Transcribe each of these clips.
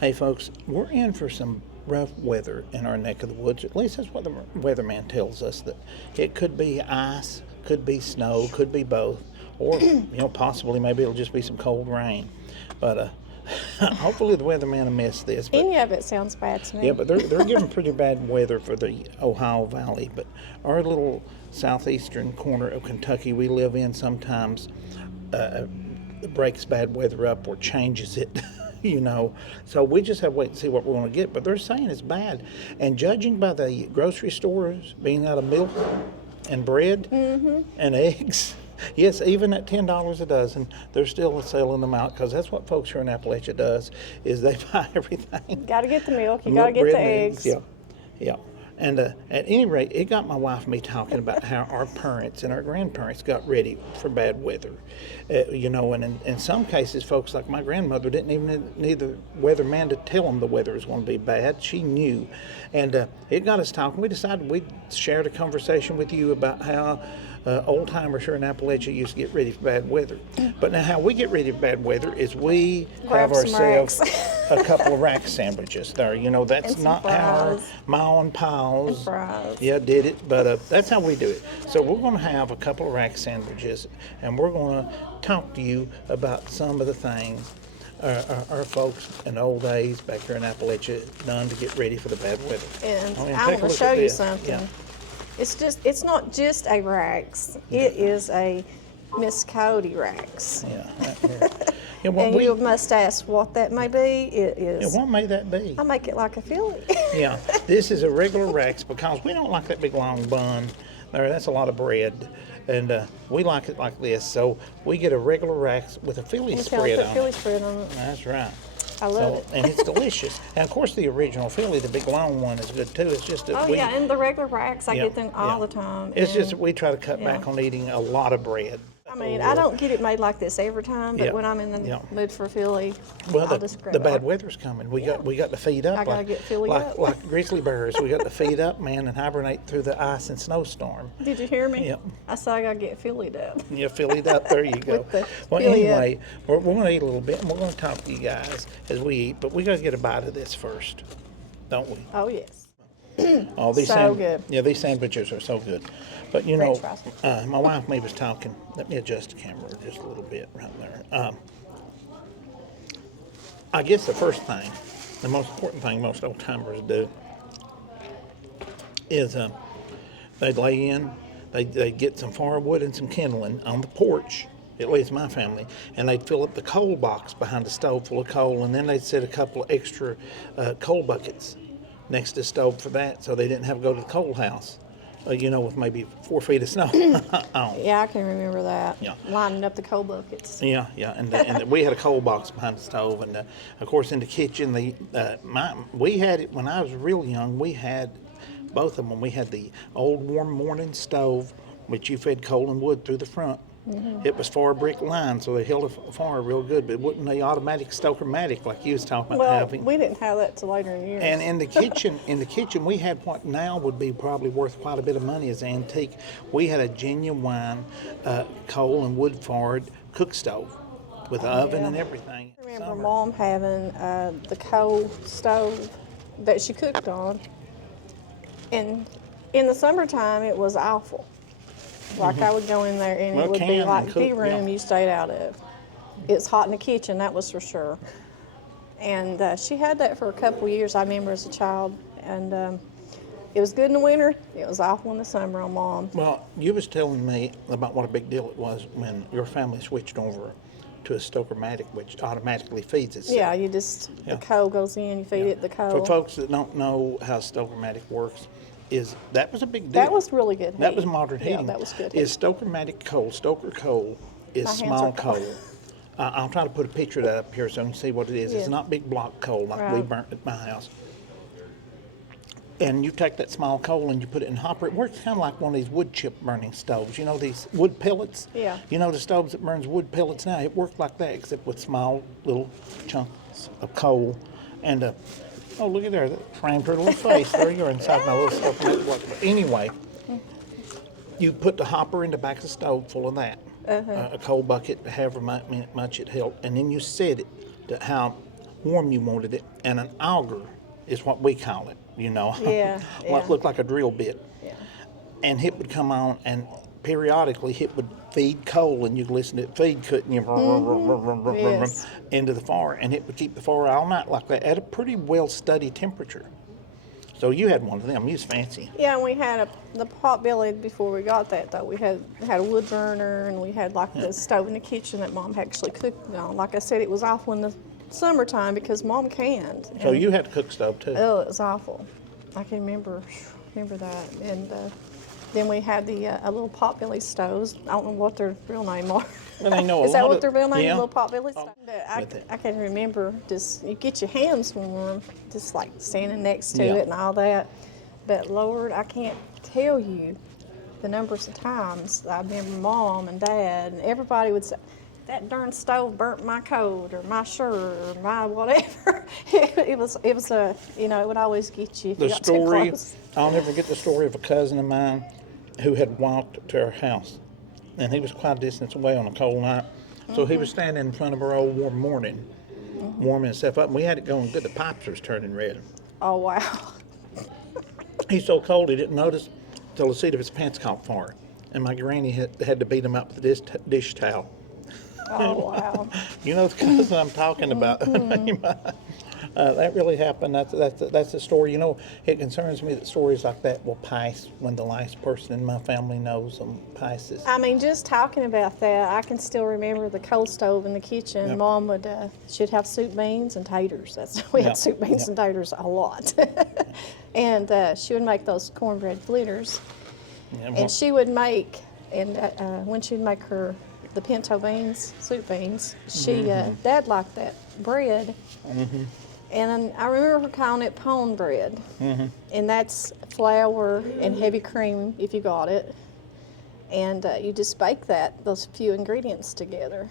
Hey folks, we're in for some rough weather in our neck of the woods. At least that's what the weatherman tells us, that it could be ice, could be snow, could be both, or possibly maybe it'll just be some cold rain. But hopefully the weatherman will miss this. But, Any of it sounds bad to me. yeah, but they're giving pretty bad weather for the Ohio Valley. But our little southeastern corner of Kentucky we live in sometimes breaks bad weather up or changes it. So we just have to wait and see what we're going to get. But they're saying it's bad, and judging by the grocery stores being out of milk and bread and eggs, yes, even at $10 a dozen, they're still selling them out, because that's what folks here in Appalachia does, is they buy everything. You got to get the milk. You got to get the eggs. Yeah. And at any rate, it got my wife and me talking about how our parents and our grandparents got ready for bad weather. And in some cases, folks like my grandmother didn't even need the weatherman to tell them the weather was going to be bad. She knew. And it got us talking. We decided we'd share the conversation with you about how old timers here in Appalachia used to get ready for bad weather. But now how we get ready for bad weather is we Grab have ourselves racks. a couple of rack sandwiches there. That's And not our fries. Ma and Pa's. And fries. Yeah, did it, but that's how we do it. So we're going to have a couple of rack sandwiches, and we're going to talk to you about some of the things our folks in the old days back here in Appalachia done to get ready for the bad weather. And I mean, I take a want to look show at you this. something. Yeah. It's not just a racks. It is a Miss Coyote racks. Yeah, well, And you must ask what that may be. It is. what may that be? I make it like a fillet. Yeah, this is a regular racks because we don't like that big long bun. That's a lot of bread, and we like it like this. So we get a regular racks with a Philly You spread put on Philly it. spread on it. That's right. I love it. And it's delicious. And of course, the original Philly, the big long one, is good too. It's just that Oh, yeah, and the regular racks, I get them all yeah. the time. It's and, just that we try to cut back on eating a lot of bread. I mean, I don't get it made like this every time, but Yeah, when I'm in the yeah. mood for Philly, Well, I'll just grab the bad it. weather's coming. We got to feed up. I gotta get Philly up. Like grizzly bears. We got to feed up, man, and hibernate through the ice and snowstorm. Did you hear me? Yep. I said I gotta get Phillied up. Yeah, Phillied up. There you go. With the Well, Philly up. anyway, we're going to eat a little bit, and we're going to talk to you guys as we eat. But we got to get a bite of this first, don't we? Oh, yes. Oh, these So good. Yeah, these sandwiches are so good. But French fries. my wife and me was talking. Let me adjust the camera just a little bit right there. I guess the first thing, the most important thing most old timers do, is they'd lay in, they'd get some firewood and some kindling on the porch. At least my family, and they'd fill up the coal box behind the stove full of coal, and then they'd set a couple of extra coal buckets next to the stove for that, so they didn't have to go to the coal house, with maybe 4 feet of snow on. Yeah, I can remember that. Yeah. Lining up the coal buckets. Yeah, and we had a coal box behind the stove, and of course in the kitchen, we had it when I was real young. We had both of them. We had the old warm morning stove, which you fed coal and wood through the front. Mm-hmm. It was fire brick line, so they held a fire real good, but it wasn't the automatic Stoker-matic like you was talking about Well, having. we didn't have that till later in years. And in the kitchen, we had what now would be probably worth quite a bit of money as antique. We had a genuine coal and wood fired cook stove with an oven and everything. I remember Mom having the coal stove that she cooked on, and in the summertime it was awful. Like I would go in there and Well, it would be can like and the cook, room yeah. you stayed out of. It's hot in the kitchen, that was for sure. And she had that for a couple of years, I remember as a child. And it was good in the winter, it was awful in the summer on Mom. Well, you was telling me about what a big deal it was when your family switched over to a Stoker-matic, which automatically feeds itself. Yeah, you just, the coal goes in, you feed it the coal. For folks that don't know how Stoker-matic works, that was a big deal. That was really good That heat. was modern heating. Yeah, that was good Is Stoker-matic coal, Stoker coal, is My hands small are cold. coal. I'll try to put a picture of that up here so you can see what it is. It's Yeah. not big block coal like we Right. burnt at my house. And you take that small coal and you put it in a hopper. It works kind of like one of these wood chip burning stoves. You know these wood pellets? Yeah. You know the stoves that burns wood pellets now? It worked like that except with small little chunks of coal. And oh, look at there, that framed her little face. There you are inside my little stuff. But anyway, you put the hopper in the back of the stove full of that. A coal bucket, however much it held, and then you set it to how warm you wanted it, and an auger is what we call it, Yeah, what yeah. looked like a drill bit. Yeah. And it would come on, and periodically it would feed coal, and you could listen to it feed, couldn't you? Yes. Into the fire, and it would keep the fire all night like that at a pretty well studied temperature. So you had one of them. You was fancy. Yeah, and we had the pot belly before we got that though. We had a wood burner, and we had like the stove in the kitchen that Mom actually cooked on. Like I said, it was awful in the summertime because Mom canned. So And, you had a cook stove too. oh, it was awful. I can remember that. And then we had a little pot belly stoves. I don't know what their real name are. Well, I know a Is that lot what of- their real name? yeah. Little pot belly stove. With it. I can remember just you get your hands warm, just like standing next to Yeah. it and all that. But Lord, I can't tell you the numbers of times I remember Mom and Dad and everybody would say, "That darn stove burnt my coat or my shirt or my whatever." it was a it would always get you if The you got too story, close. I'll never get the story of a cousin of mine who had walked to our house, and he was quite a distance away on a cold night. So he was standing in front of our old warm morning, warming himself up, and we had it going good. The pipes was turning red. Oh wow. He's so cold he didn't notice till the seat of his pants caught fire, and my granny had to beat him up with this dish towel. Oh wow. You know the cousin I'm talking about. That really happened. That's the story. It concerns me that stories like that will pass when the last person in my family knows them passes. I mean, just talking about that, I can still remember the coal stove in the kitchen. Yep. Mom would, she'd have soup beans and taters. We Yep. had soup beans Yep. and taters a lot. And she would make those cornbread fritters. Yeah, well, And she would make, and when she'd make the pinto beans, soup beans, Dad liked that bread. Mm-hmm. And I remember her calling it pone bread. Mm-hmm. And that's flour and heavy cream if you got it. And you just bake those few ingredients together.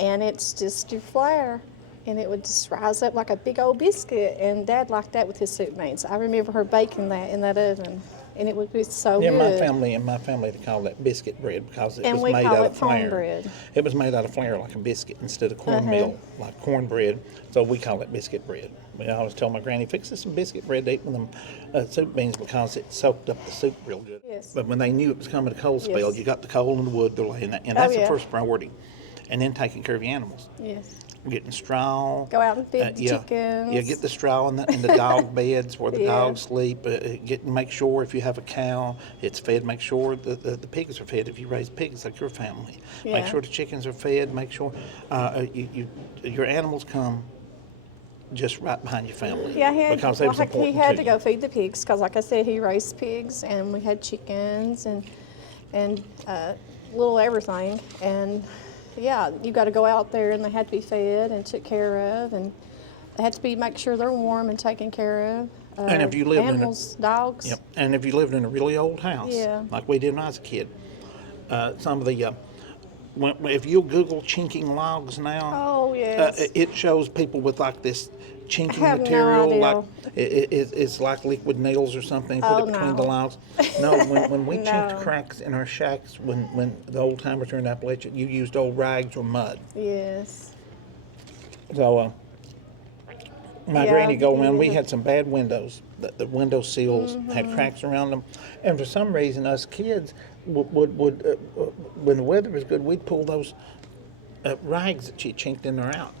And it's just your flour. And it would just rise up like a big old biscuit. And Dad liked that with his soup beans. I remember her baking that in that oven. And it would be so yeah, good. in my family they call that biscuit bread because it And was we made call out it of flour. pone bread. It was made out of flour like a biscuit instead of cornmeal, like cornbread. So we call it biscuit bread. I always tell my granny, fix us some biscuit bread to eat with them soup beans because it soaked up the soup real good. Yes. But when they knew it was coming to coal spell, Yes. you got the coal and the wood, and that's the yeah. first priority. And then taking care of your animals. Yes. Getting straw. Go out and feed the yeah. chickens. Yeah, get the straw in the dog beds where the Yeah. dogs sleep. Make sure if you have a cow, it's fed. Make sure the pigs are fed if you raise pigs like your family. Yeah. Make sure the chickens are fed. Make sure your animals come just right behind your family. Yeah, because they was important he had to to you. go feed the pigs because, like I said, he raised pigs, and we had chickens and little everything. And yeah, you got to go out there, and they had to be fed and took care of, and they had to make sure they're warm and taken care of. And if you lived animals, dogs. Yep. And if you lived in a really old house, Yeah. like we did when I was a kid, some of the if you'll Google chinking logs now, Oh yes. it shows people with like this chinking I have no material, idea. like it's like liquid nails or something. Put Oh, it between no. the logs. No, when we chinked No. cracks cracks in our shacks, when the old timers were in Appalachia, you used old rags or mud. Yes. So my Yeah, granny go around. We yeah. had some bad windows. The window seals had cracks around them, and for some reason, us kids would when the weather was good, we'd pull those rags that she chinked in or out.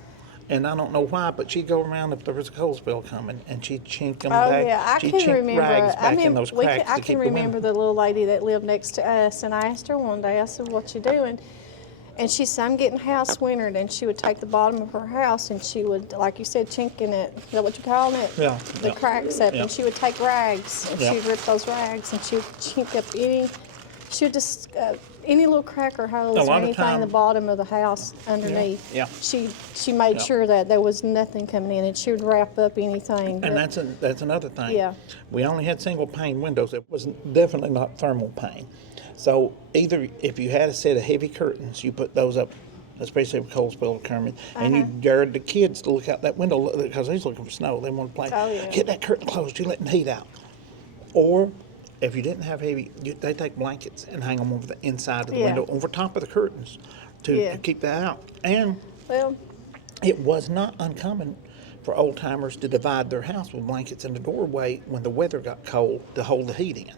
And I don't know why, but she'd go around if there was a cold spell coming, and she'd chink them Oh back. yeah, I she'd can chink remember. rags back in those cracks I to can keep the remember window. the little lady that lived next to us, and I asked her one day. I said, "What you doing?" And she said, "I'm getting house wintered." And she would take the bottom of her house, and she would, like you said, chinking it. Is that what you call it? Yeah, The yeah, cracks up, yeah. and she would take rags, and Yeah. she'd rip those rags, and she would chink up she would just any little crack or holes A or lot of anything in the time- bottom of the house underneath. yeah. She made Yeah. sure that there was nothing coming in, and she would wrap up anything. And that's another thing. Yeah. We only had single pane windows. It was definitely not thermal pane. So either if you had a set of heavy curtains, you put those up, especially if cold spell coming, and you dared the kids to look out that window because they's looking for snow. They want to play. Oh, yeah. Get that curtain closed. You're letting the heat out. Or if you didn't have heavy, they take blankets and hang them over the inside of the Yeah. window, over top of the curtains, to Yeah. keep that out. And Well, it was not uncommon for old timers to divide their house with blankets in the doorway when the weather got cold to hold the heat in.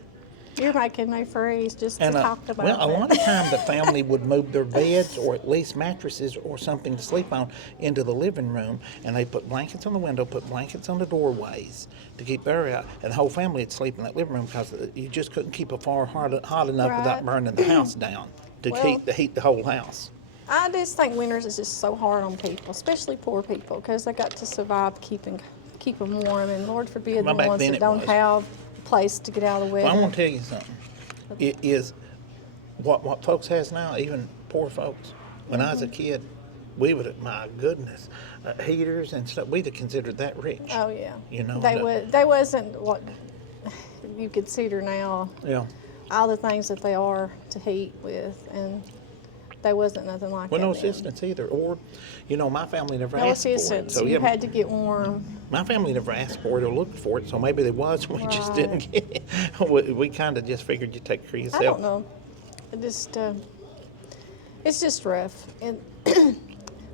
You're making me freeze just to talk about well, a that. lot of time the family would move their beds or at least mattresses or something to sleep on into the living room, and they put blankets on the window, put blankets on the doorways to keep air out, and the whole family would sleep in that living room because you just couldn't keep a fire hot enough Right. without burning the house down to Well, heat the whole house. I just think winters is just so hard on people, especially poor people, because they got to survive keep them warm, and Lord forbid Well, the back ones then that it don't was. have a place to get out of the weather. Well, I want to tell you something. It is what folks has now, even poor folks. When I was a kid, we would have, my goodness, heaters and stuff. We'd have considered that rich. Oh yeah. You know, they wasn't what you consider now. Yeah. All the things that they are to heat with, and they wasn't nothing like Well, that. no then. assistance either. Or, my family never No asked for it. assistance. So, You had to get warm. my family never asked for it or looked for it, so maybe there was, and we just didn't get it. We kind of just figured you'd take care of yourself. I don't know. It just it's just rough. And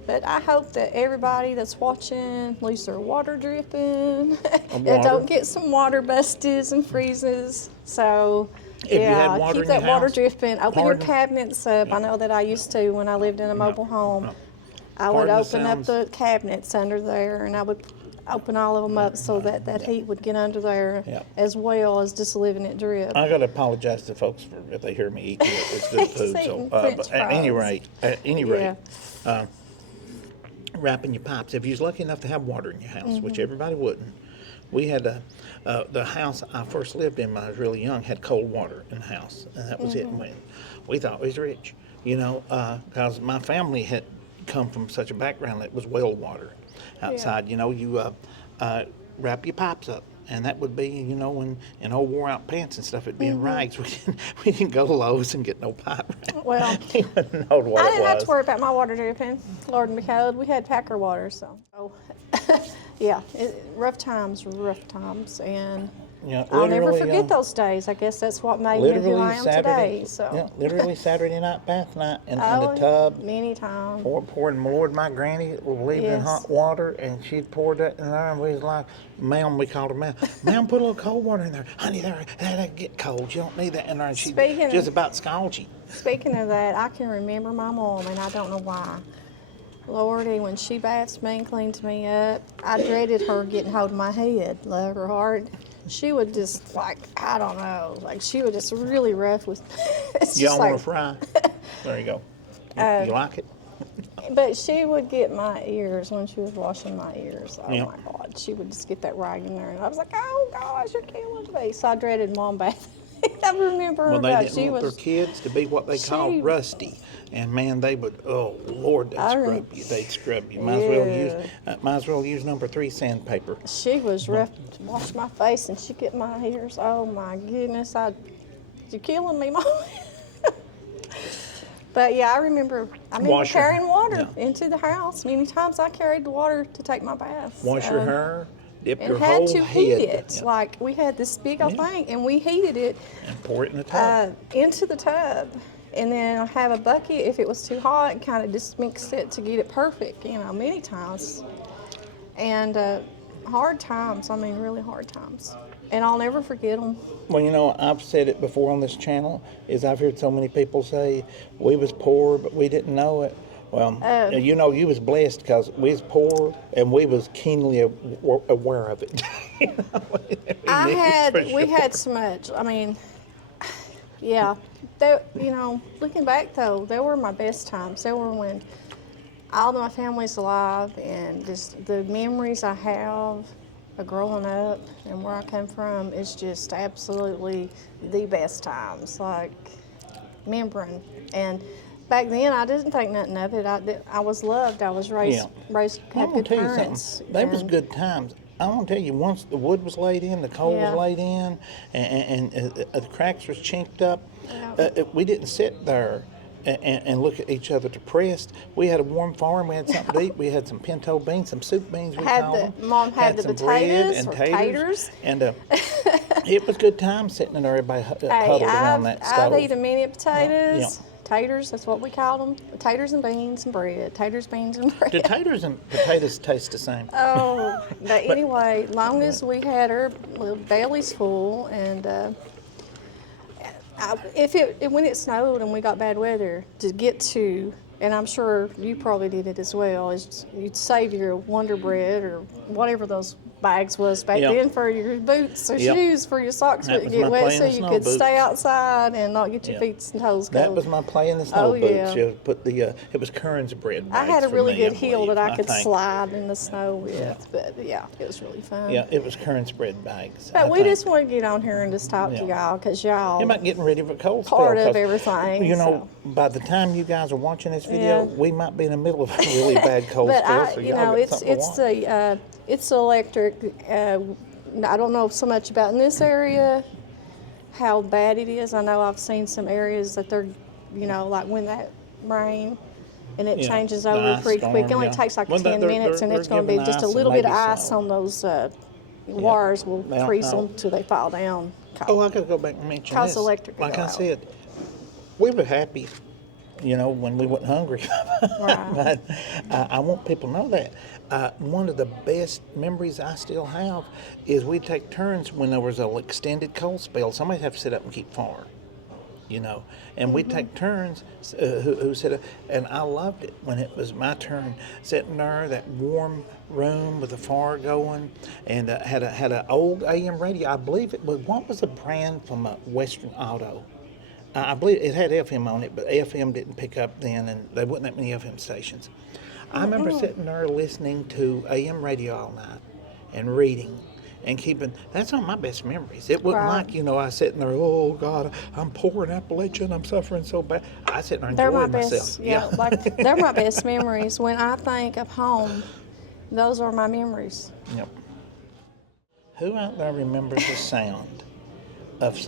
but I hope that everybody that's watching leaves their water dripping and water. don't get some water busties and freezes. So If you had water keep in that your water house, dripping. Open your pardon? cabinets up. I know that I used to when I lived in a mobile home. I would Pardon the open up sounds. the cabinets under there, and I would open all of them up so that heat would get under there, Yeah. as well as just letting it drip. I got to apologize to folks for if they hear me eating it. It's good He's food. eating But French at any fries. rate, wrapping your pipes. If you was lucky enough to have water in your house, which everybody wouldn't, we had the house I first lived in when I was really young had cold water in the house, and that was it. And we thought we was rich, because my family had come from such a background that was well water outside. You wrap your pipes up. And that would be, when in old wore out pants and stuff, it'd be in rags. We didn't go to Lowe's and get no pipe. Well, We wouldn't know what I it didn't have was. to worry about my water dripping. Lord and behold, we had Packer water, so. Yeah, rough times, and Yeah, I'll never literally, forget those days. I guess that's what made me who I am today. So. Literally Saturday night bath night in the Oh, tub. many times. Pouring, my Lord, my granny would leave in Yes. hot water, and she'd pour that in there, and we was like, ma'am, we called her ma'am, ma'am, put a little cold water in there. Honey, that'll get cold. You don't need that in there. And she'd Speaking just of- about scald you. Speaking of that, I can remember my mom, and I don't know why. Lordy, when she bathed me and cleaned me up, I dreaded her getting hold of my head, love her heart. She would just, I don't know, she was just really rough with it's Y'all just want to fry? There you go. You like it? But she would get my ears when she was washing my ears. Oh Yeah. my God, she would just get that rag in there, and I was like, oh gosh, you're killing me. So I dreaded mom bathing. I remember Well, her, they but didn't she want their was. kids to be what they call she- rusty, and man, they would. Oh Lord, they'd I scrub rem- you. They'd scrub you. Yeah. Might as well use number 3 sandpaper. She was rough to wash my face, and she get my ears. Oh my goodness, you're killing me, mom. But yeah, I remember Wash your- carrying water yeah. into the house. Many times I carried the water to take my baths. Wash your hair, dip And your had whole to head, heat it. yeah, We had this big old Yeah. thing, and we heated it and pour it in the tub. into the tub. And then I have a bucket if it was too hot, and kind of just mix it to get it perfect, many times. And hard times, really hard times. And I'll never forget them. Well, I've said it before on this channel, is I've heard so many people say, we was poor, but we didn't know it. Well, you was blessed because we was poor and we was keenly aware of it. We had so much. Yeah. Looking back though, they were my best times. They were when all of my family's alive, and just the memories I have of growing up and where I come from is just absolutely the best times. Remembering. And back then, I didn't think nothing of it. I was loved. I was raised I'm had going good to tell you parents. something. They was and- good times. I want to tell you, once the wood was laid in, the coal Yeah. was laid in, and the cracks was chinked up, Yeah. we didn't sit there and look at each other depressed. We had a warm farm. We had something to eat. We had some pinto beans, some soup beans, we call them. Mom had the some bread potatoes and or taters. taters. And it was good time sitting there, everybody huddled around that stove. I'd eat a mini potatoes, taters. That's what we called them. Taters and beans and bread. Taters, beans, and bread. Do taters and potatoes taste the same? Oh, but anyway, long as we had our little bellies full, and when it snowed and we got bad weather, to get to, and I'm sure you probably did it as well, is you'd save your Wonder Bread or whatever those bags was back then for your boots or shoes, for your socks wouldn't get wet, so you could stay outside and not get your feet and toes cold. That was my play in the snow boots. You put it was Kern's bread bags. I had a really good heel believe, that I could slide in the snow with, but yeah, it was really fun. Yeah, it was Kern's bread bags. But we just want to get on here and just talk to y'all, because y'all about getting ready for cold spell. Part of everything. You know, by the time you guys are watching this video, we might be in the middle of a really bad cold spell. So you know, it's the electric. I don't know so much about in this area how bad it is. I know I've seen some areas that they're, you know, like when that rain and it changes over pretty quick. It only takes like 10 minutes, and it's going to be just a little bit of ice on those wires will freeze them till they fall down. Oh, I got to go back and mention this. Electric like I said, we were happy, you know, when we weren't hungry. But I want people to know that. One of the best memories I still have is we'd take turns when there was an extended cold spell. Somebody'd have to sit up and keep fire, you know. And we'd take turns who sit up. And I loved it when it was my turn, sitting there, that warm room with the fire going, and had an old AM radio. I believe it was, what was the brand from Western Auto? I believe it had FM on it, but FM didn't pick up then, and there wasn't that many FM stations. I remember sitting there listening to AM radio all night and reading and keeping. That's one of my best memories. It wasn't like, you know, I sitting there, oh God, I'm poor in Appalachian, I'm suffering so bad. I sit there enjoying myself. Like they're my best memories. When I think of home, those are my memories. Yep. Who out there remembers the sound of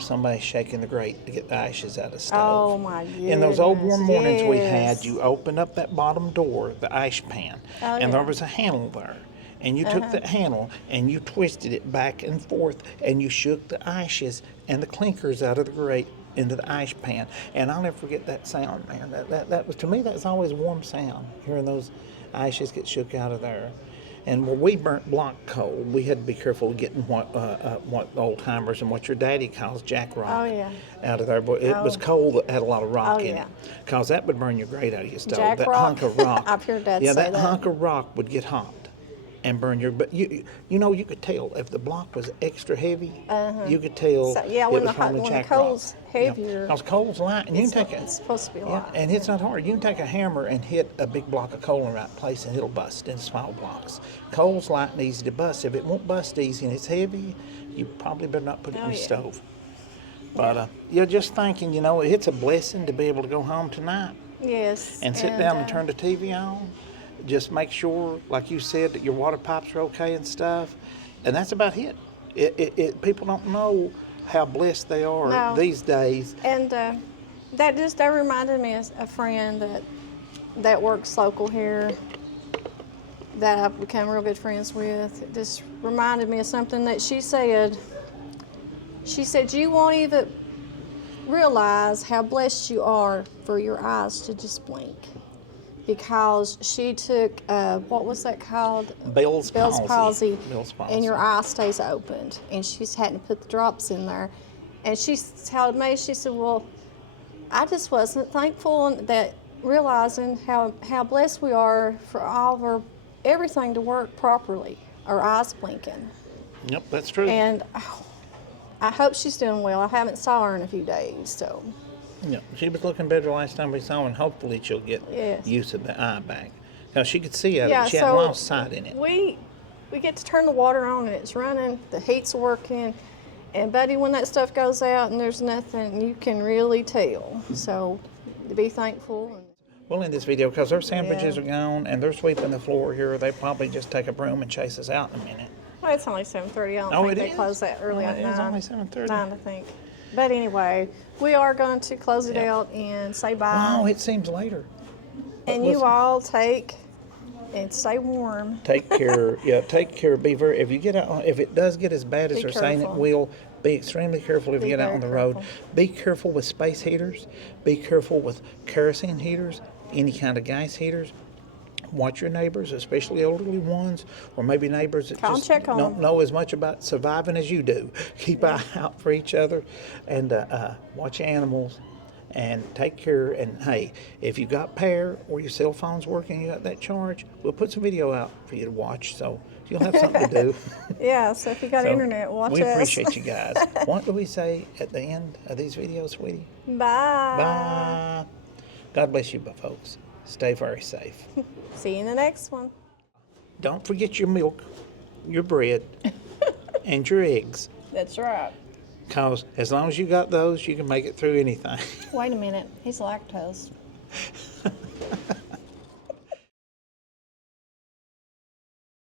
somebody shaking the grate to get the ashes out of the stove? Oh my goodness! In those old warm mornings we had, you opened up that bottom door, the ash pan, and there was a handle there. And you took that handle and you twisted it back and forth, and you shook the ashes and the clinkers out of the grate into the ash pan. And I'll never forget that sound, man. That was, to me, that's always a warm sound, hearing those ashes get shook out of there. And when we burnt block coal, we had to be careful of getting what old timers and what your daddy calls jack rock out of there. But it was coal that had a lot of rock in it, because that would burn your grate out of your stove. Jack that rock? hunk of rock. I've heard Dad say that. Yeah, that hunk of rock would get hot and burn your. But you know, you could tell if the block was extra heavy. You could tell. So, it when was the jack coal's rock. heavier. Because coal's light, and you can take it's supposed to be light. and it's not hard. You can take a hammer and hit a big block of coal in the right place, and it'll bust in small blocks. Coal's light and easy to bust. If it won't bust easy and it's heavy, you probably better not put it in your stove. But just thinking, you know, it's a blessing to be able to go home tonight. Yes. And sit down and turn the TV on. Just make sure, like you said, that your water pipes are okay and stuff. And that's about it. People don't know how blessed they are these days. And that reminded me of a friend that works local here that I've become real good friends with. It just reminded me of something that she said. She said, you won't even realize how blessed you are for your eyes to just blink. Because she took, what was that called? Bell's palsy. And your eye stays opened. And she's hadn't put the drops in there. And she told me, she said, well, I just wasn't thankful that realizing how blessed we are for all of everything to work properly, our eyes blinking. Yep, that's true. And I hope she's doing well. I haven't saw her in a few days, so. Yeah, she was looking better last time we saw her, and hopefully she'll get use of the eye back. Now she could see out of it. She hadn't lost sight in it. We get to turn the water on, and it's running. The heat's working. And, buddy, when that stuff goes out and there's nothing, you can really tell. So be thankful. Well, in this video, because their sandwiches are gone and they're sweeping the floor here, they probably just take a broom and chase us out in a minute. Well, it's only 7:30. I don't think they close that early at 9. It's only 7:30. 9, I think. But anyway, we are going to close it out and say bye. Wow, it seems later. And you all take And stay warm. Take care. Yeah, take care. Be very. If you get out, if it does get as bad as Be they're saying it careful. will, be extremely careful if you Be get out very on the road. careful. Be careful with space heaters. Be careful with kerosene heaters. Any kind of gas heaters. Watch your neighbors, especially elderly ones, or maybe neighbors that Call and just check on don't them. know as much about surviving as you do. Keep eye out for each other, and watch your animals, and take care. And hey, if you got power or your cell phone's working, you got that charge, we'll put some video out for you to watch, so you'll have something to do. Yeah, so if you got So, internet, watch we us. appreciate you guys. What do we say at the end of these videos, sweetie? Bye. Bye. God bless you, folks. Stay very safe. See you in the next one. Don't forget your milk, your bread, and your eggs. That's right. Because as long as you got those, you can make it through anything. Wait a minute. He's lactose.